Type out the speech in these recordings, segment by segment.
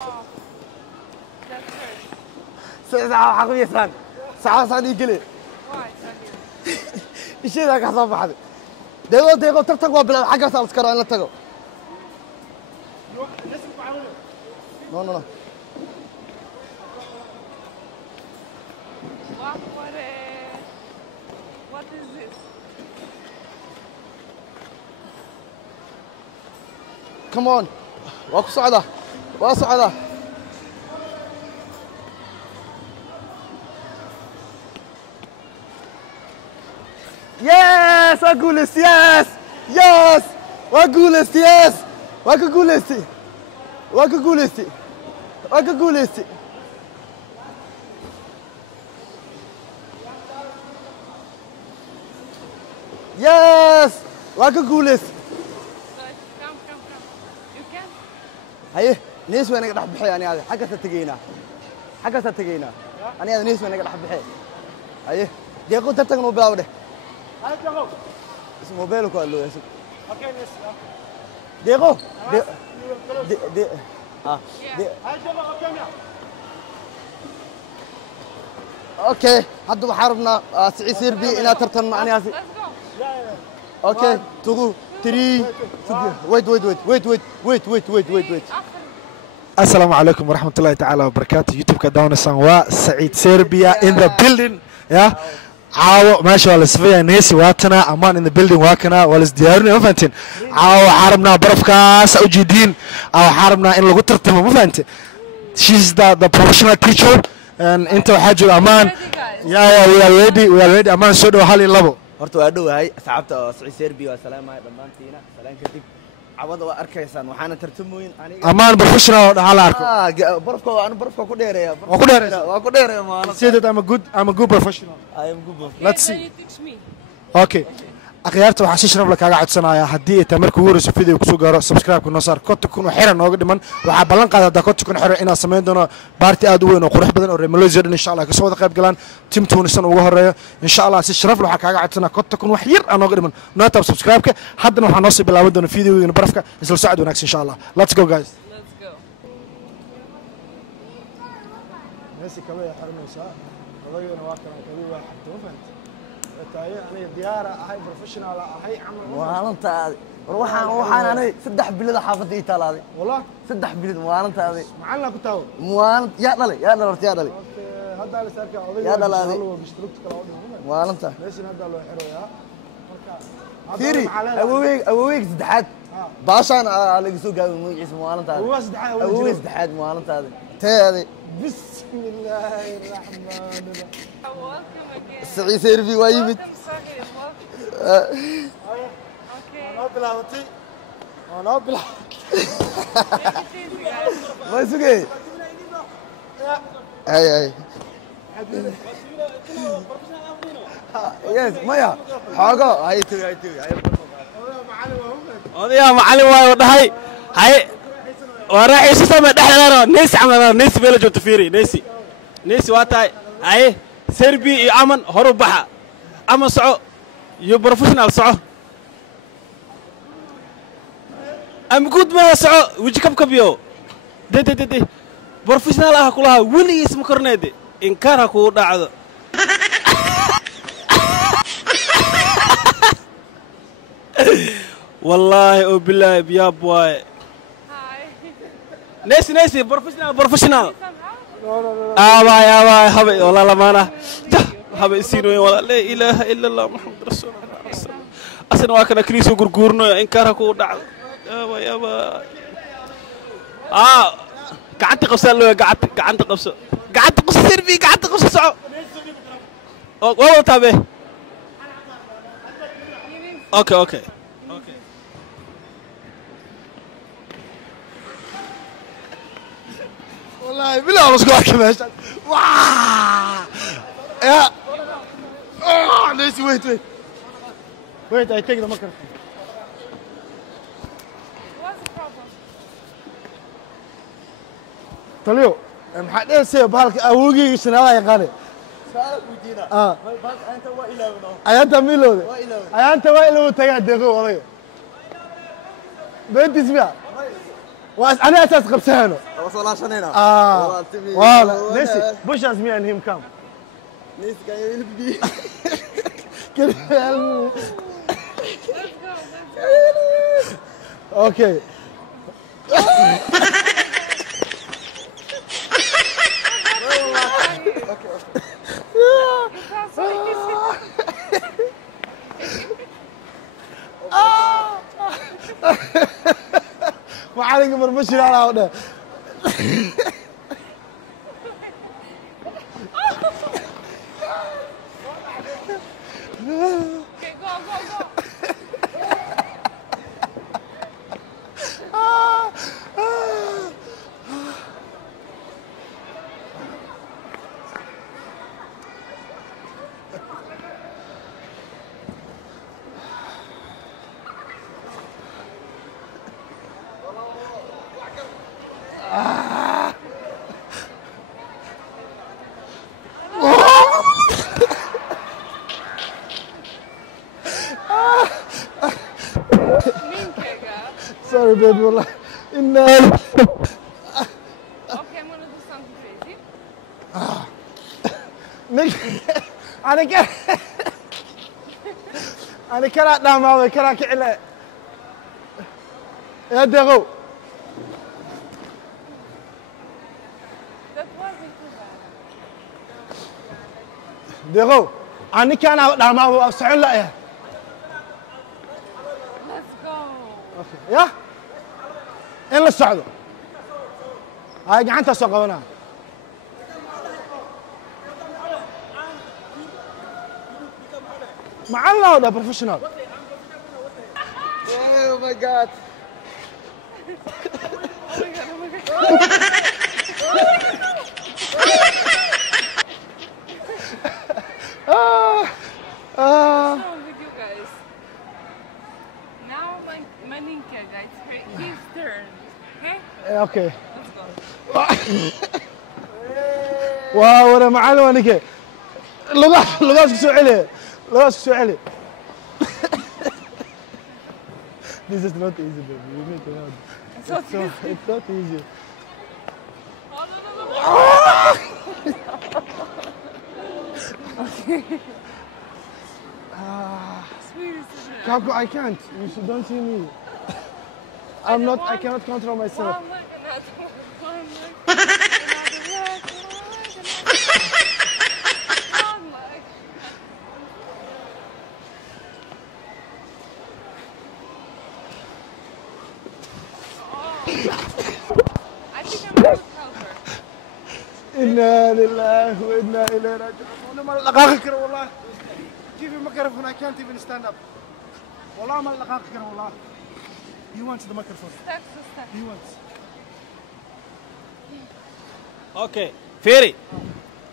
Oh, that's good. ساعة حقيقي سان ساعة سان يقلي Why, Sunday? الشيء ذاك حصل بعد دقيقة تقوى بلا حاجة صار سكر أنا تقوى no no no What is this? come on واقف صعدة وصعدة يس أقولس يس يس وأقولس يس وأقولس وأقولس وأقولس يس وأقولس Come. You can? هيه نيس وين قاعد بحي أنا هذا حاجة تتجينا حاجة تتجينا أنا هذا نيس وين قاعد بحي هيه دقيقة تتجنوا بلا وده هاي دقو اسمه موبايلك ولا له اسمه اوكي نس دقيقة دي هاي دقو اوكي اوكي حد بحاربنا سعي سيربي إنا ترتن معني هذه Let's go. اوكي 2 3 ويت After. السلام عليكم ورحمة الله تعالى وبركاته يوتيوب كداون سانوا سعيد سيربيا in the building يا عاو ماشي ولا سفيا نيسي واتنا امان in the building واكنا ولا ديارنا ما فهمتين عاو حاربنا برفكاس او جدين او حاربنا ان لو ترتم ما فهمتين she's the professional teacher and انت حاجه امان يا we are ready امان سو دو حالي لبو horta waa dhowahay asxaabta oo sicii serbi waa salaamay dhamaantiina salaan kadib cawada waa arkaysaan waxaana tartamooyin aniga امان professional dhaxal arko barafka ku dheereeya waa ku dheereeya maana say that I'm a good professional I am good let's Then see you teach me. okay akhyaarta waxaa si sharaf leh kaaga codsanayaa haddii ay tahay markii ugu horeyso video kusoo gaaro subscribe-ka noo saar konta kun oo xiran nooga dhiman waxaa ballan qaada haddaa konta kun xiran inaad samayn doono baarti aad u weyn oo qurux badan oo reer Malaysia dhan insha Allah kasoo wada qayb galaan tim tuunisan ugu horeeyo insha Allah si sharaf leh waxaa kaaga codsanaa konta kun wax yar aan nooga dhiman noo taab subscribe-ka haddana waxaa noo sii bilaaban doona videogeena barafka isla socod wanaagsan insha Allah let's go guys Let's go. ميسي كبير حرميسا odagayna waa kana kabi waa xigto ma fahantay taay aniga diyaara ahay professional ahay amal maalintaadi waxaan anay 3 bilad xaafadda ii talaaday والله 3 bilad maalintaadi macallin ku taawo maalin yaa dhalay hadda la saarka odagay yaa dhalaaday waa bishtrugta kala wadhan maalinta meeshan hadda loo xirayaa marka fiiri awoweyg saddexaad baashaan laga soo gaabay magaciisa maalintaadi awoweyg saddexaad maalintaadi teedi بسم الله الرحمن الرحيم Welcome again. sicii serbi waa yimid Welcome, Sunday. Welcome. Okay. بلاوتي انا بلا Take it easy, guys. ما sugay ay yes maya xoogo hay odayaa macallin waayo dhahay hay waraxiisu sama dhaxdaro nees camala nees meel joogto fiiri nees waa tahay hay serbi iyo aman horu baxa ama soco iyo professional soco am good ma soco wiji kabkabiyo de professional ah kulaha wili isma korneede inkar ha ku dhacdo wallahi oo billahi biya boy Hi. نسي بروفيشنال Somehow? ابا هبي والله لمانا هبي سينو ولا لا اله الا الله محمد رسول الله اصلا واكنا كنيسو غرغورنو انكار كو دع يابا قعدت قصه لو قعدت قصه سيربي قعدت قصه سعو والله تابع اوكي والله بالله مسكوا كمان واه يا نسي wait I take the microphone What's the problem? taliyo maxaa dheesay bahalka awoogiga sanada yaqaan ayanta milowde ayanta waa ilaa tagaa deeqo odayga beentiis miya انا اساس قبسانه وصل عشان هنا والله نسي بوش از مي اند هيم كام نيس قاعد يلبي كده اوكي وعليك مرمشي على هذا Okay, go, go, go. Sorry baby والله إن Okay, I'm gonna do something crazy. أنا كلا دام هذا كلا كعلة يا دغو That wasn't too bad. دغو أنا كان دام هذا أسعد لا يا Let's go. يا إلا السعودة هاي قعنتها سوق هنا مع الله هذا بروفيشنال Oh my god. What's wrong with you guys? Now my Ninka guys, his turn. Okay? اوكي Let's go. واو انا معلم انا كي لغاس كسو علي لغاس كسو علي This is not easy baby you need to know it's not easy Oh, no, no, no. Okay. Seriously. Kako, I can't you should don't see me I cannot control myself One leg, another leg, one leg, another leg, one leg. I think I'm going to help her. إنا لله وإنا إليه راجعون أنا ما لقاك كره والله كيف الميكروفون I can't even stand up والله ما لقاك كره والله he wants the microphone Step to step. he wants اوكي فيري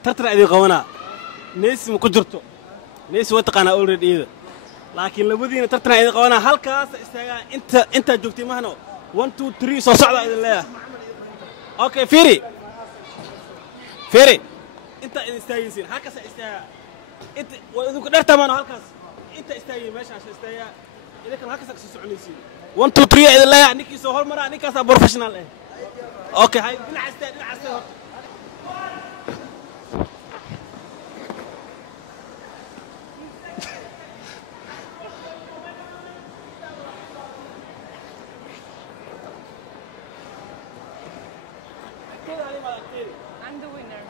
ترتر ادي قونا نيس ما كجرتو نيس وتقانا اوريدي لكن لبدينا ترتر ادي قونا halkaas istaaga inta joogtay mahno 1 2 3 soo socda idin leeyahay اوكي فيري انت استايسين halkaas istaaga انت idinku dhartamaan halkaas inta istaagay meesha istaaga idinkan halkaas ka soo soconaysiin 1 2 3 idin leeyahay ninkii soo hormara ninkaas professional ah اوكي هاي dhinacaas I'm the winner.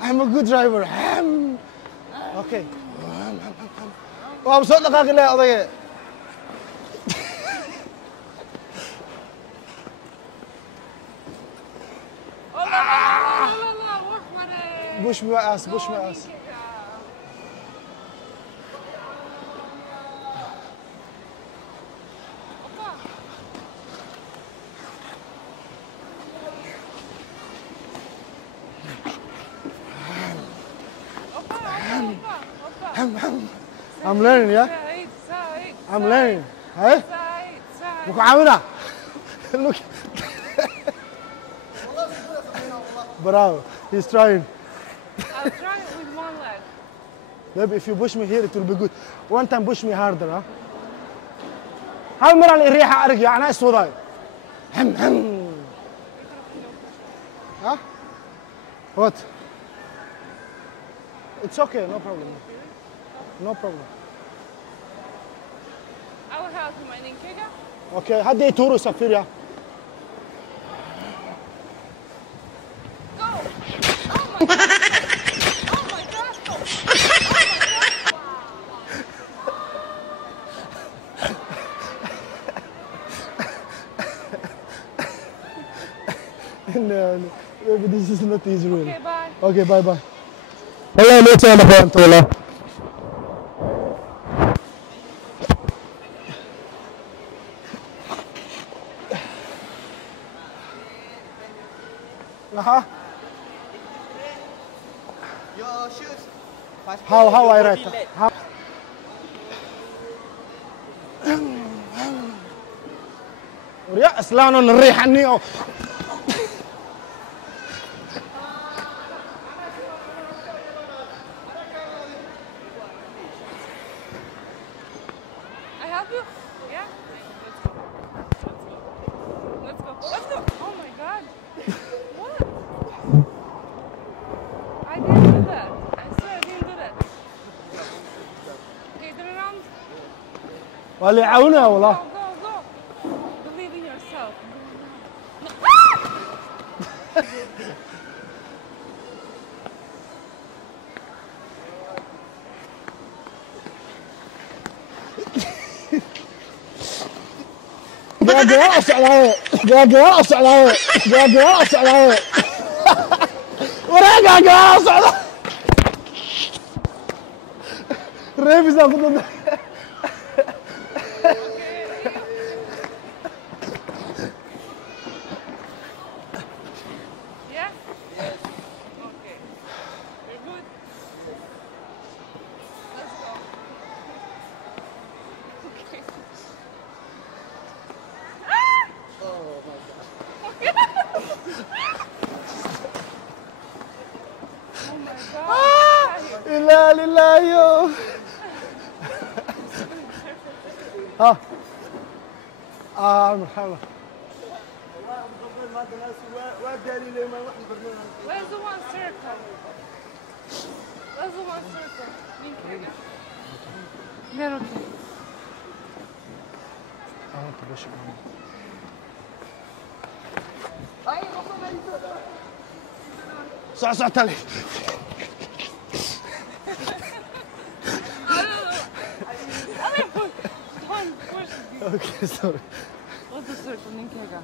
I'm a good driver okay وابصوت دقائق الله أضيع Oh, la, la, la, la, la, work for it. push my ass push my ass I'm learning yeah Side, I'm learning hey side. مكعبنا look bravo he's trying I'll try it with one leg. maybe if you push me here it will be good one time push me harder huh هل مرة الريحة أرجع أنا أسوداي هم ها what it's okay no problem no problem I will help you, my ninkega. okay هدي يتورو سفير يا Go! Oh my god! Oh my god! Oh no, no, this is not easy really. Okay, bye. Okay, bye bye. والله ليش أنا فهمت والله. Aha. Your shoes. How I write? How? يا أصلاً الريحة نيو. I help you? Yeah? Let's go. Let's go. Oh my god. What? I didn't do that. I swear I didn't do that. Okay, turn around. والله يعاونها والله. Go, go, go. Believe in yourself. قاعد على قاعد على قاعد على ورا قاعد على ريبي زاد Yeah? Yes. Okay. You're good. Let's go. Okay. Oh my god. لا لله ها مرحبا Where's the one circle? Where's the one circle? Ninkega. There, okay. صع تلي One, push. اوكي سوري What's the circle, Ninkega?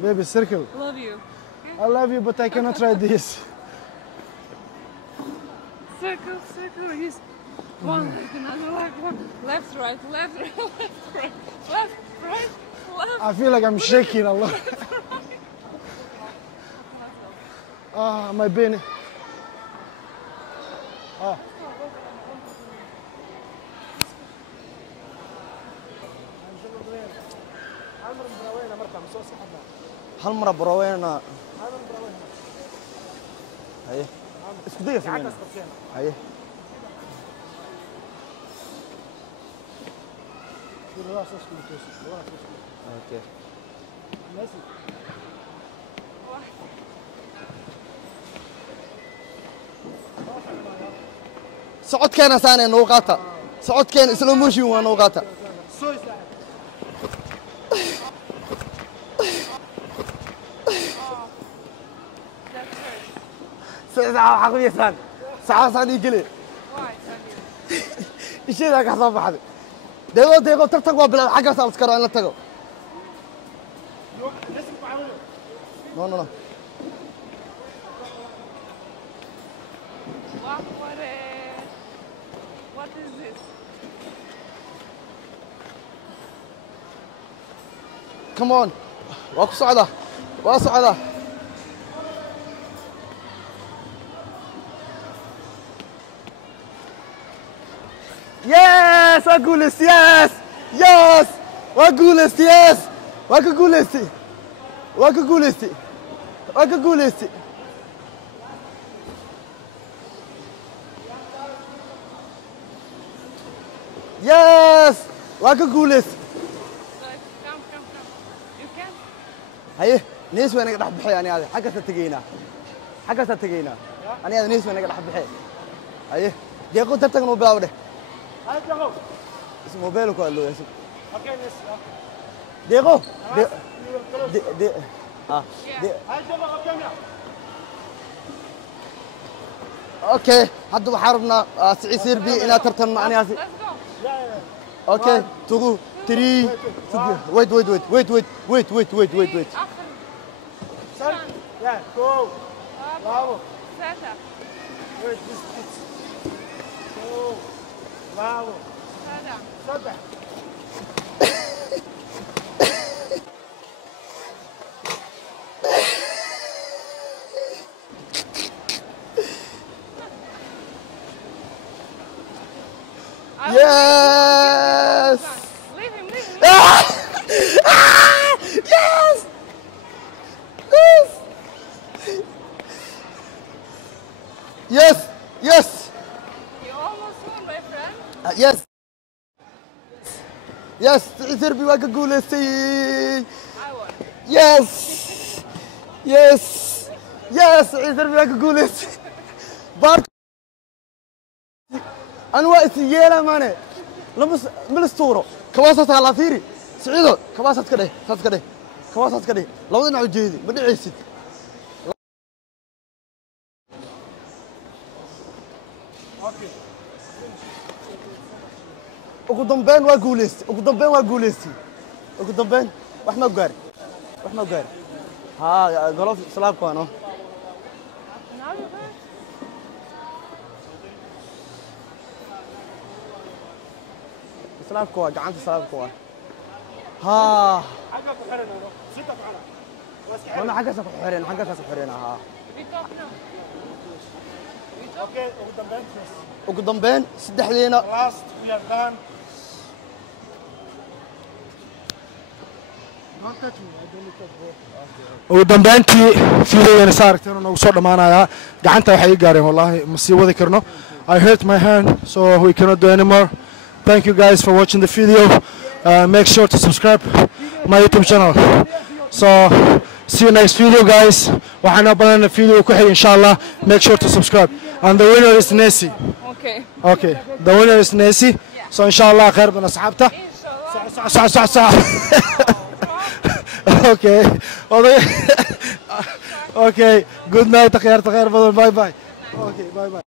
بيبي سيركل Love you. I love you but I cannot try this Circle, circle, yes. One, like another, like one. Left, right, left, right, left, right, left, right, left. I feel like I'm shaking Allah my bene هل مرة بروينا هاي اسكو دقيقة سمعنا هاي اوكي صعود كان ثاني نوقاتا صعود كان سلو موشن ونوقاتا ساعة حقيقة ثاني ساعة ثانية قلي Why, Sandy? الشيء ذاك حصل بحد دقيقة تقوى بلا حاجة صار تذكر أنا تقوى no no no What is this? come on واكو صعدة وصعدة يس أقولس يس يس وأقولس يس وأقولس وأقولس وأقولس يس وأقولس haye nees weyn naga dhex bixi ani aad xagga tageyna xagga tageyna ani aad nees weyn naga dhex bixi haye deeqo tartan noo bilaawde haye deeqo is mobile ko allo yasin okay nees deeqo de haye deeqo okay اوكي hadda waxaan rabnaa Saciid Serbi ina tartan macnaheedu okay 2 3 wait Son, yeah, go. Bravo. Seta. Wait, this. Go. Bravo. Seta. Sota. Yes! Leave him. Yes! Yes! You almost won, my friend. Yes! Yes! Saciid Serbi waa ka guuleystay. I won. Yes! Saciid Serbi waa ka guuleystay. أنا وقت يلا مانه لمس ملستورو كواسات على فيري سعيدو كواسات كده لو أنا عجيدي بدي عيسد وقدم بين وقوليستي وأحمد قاري ها قالوا سلام كانوا Now you're back. سلام كوا قعنت سلام كوا ها حاجة كحرنا رو. ستة كحرنا. أنا حاجة سكحرين ها We talk now. Okay, وقدم بين سدح لينا last we are done. Don't touch me. I don't touch bro. ugu dambeyntii fiideena saarteen oo soo dhamaanaya gacanta waxay gaareen wallahi ma sii wadi karno I hurt my hand so we cannot do anymore. Thank you guys for watching the video. Make sure to subscribe my YouTube channel. So see you next video guys. waxaan balan video ku xigay inshallah. Make sure to subscribe. And the winner is Nessie. Okay. The winner is Nessie. So inshallah khair bin asxaabta. Inshallah. صح Okay. Okay. Good night. خير باي باي. Okay. Bye bye.